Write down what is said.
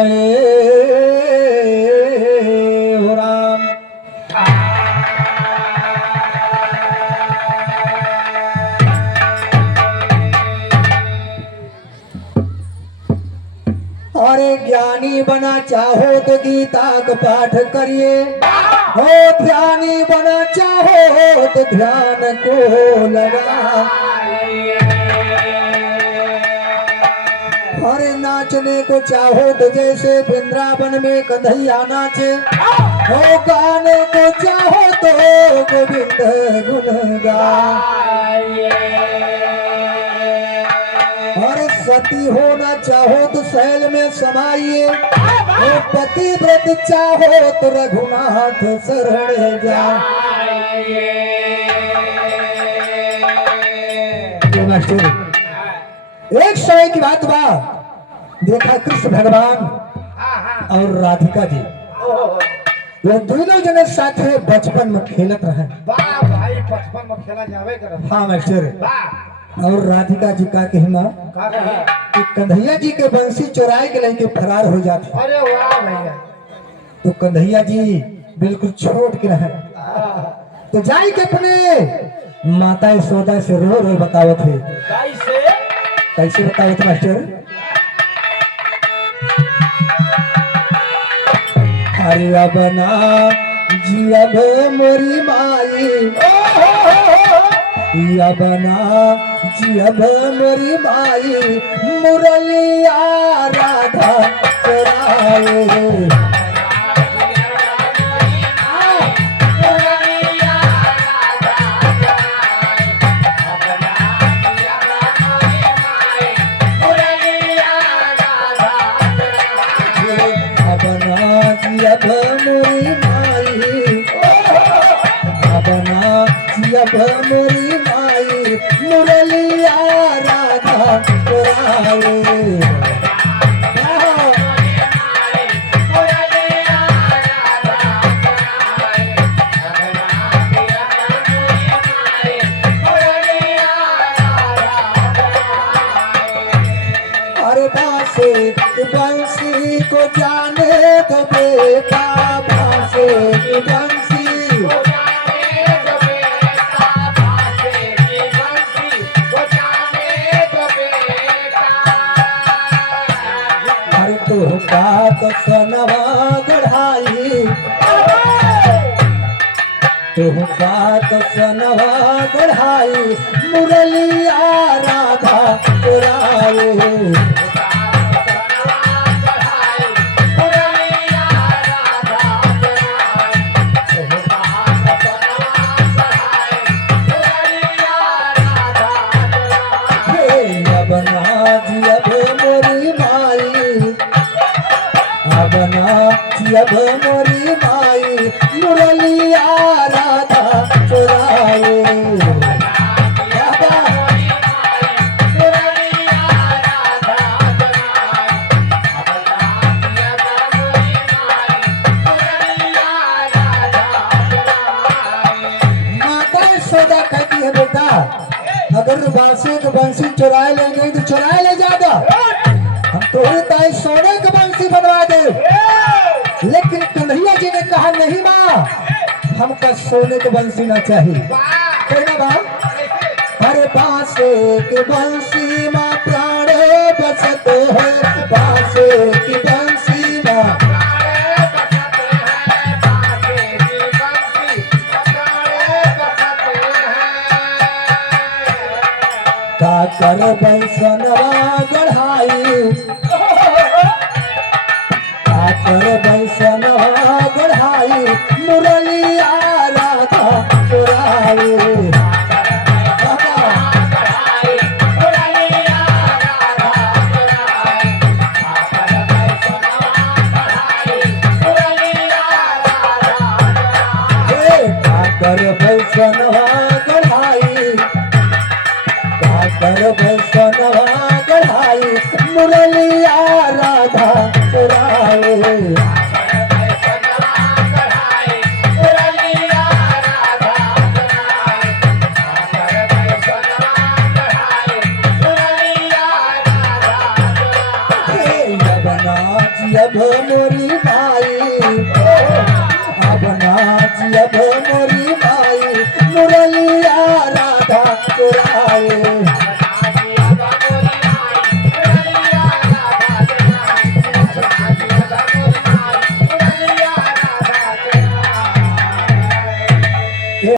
बनाए हो राम। अरे ज्ञानी बना चाहो तो गीता का पाठ करिए, हो ध्यानी बना चाहो तो ध्यान को लगाइए। अरे नाचने को चाहो तो जैसे वृंदावन में कन्हैया नाचे, हो गाने को चाहो तो गोविंद गुण गाइए। अरे सती होना चाहो तो शैल में समाइए, हो पतिव्रत चाहो तो रघुनाथ शरण जाइए। एक समय की बात बा, देखा कृष्ण भगवान और राधिका जी वो दोनों जने साथ बचपन में खेलत रहे। भाई बचपन में खेला जावे कर। हाँ मास्टर। और राधिका जी का कहना कि कन्हैया जी के बंसी चुराए के लेके फरार हो जाते। अरे वाह भैया। तो कन्हैया जी बिल्कुल छोड़ के रहे, तो जाई के अपने माता यशोदा से रो रो बताओ थे। कैसे बताओ थे मास्टर? अरे अब ना जियब मोरी माई, अब ना जियब मोरी माई, मुरलिया राधा चुराए। अब मोरी माई मुरलिया राधा चुराए। अरे बांसे बंसी को जाने तो बेटा, बांसे बंसी तो सनवा गढ़ाई, तो सनवा गढ़ाई, मुरलिया राधा चुराए। अब मोरी माई मुरलिया राधा चुराए। माता यशोदा कहती है बेटा अगर बांसी की बंसी चुराए ले गई तो चुराए ले जाएगा, हम तोहरे ताई सोने की बंसी बनवा दे। लेकिन कन्हैया जी ने कहा नहीं माँ, हमका सोने की बंसी ना चाहिए। कहना बा, अरे बांसे की बंसी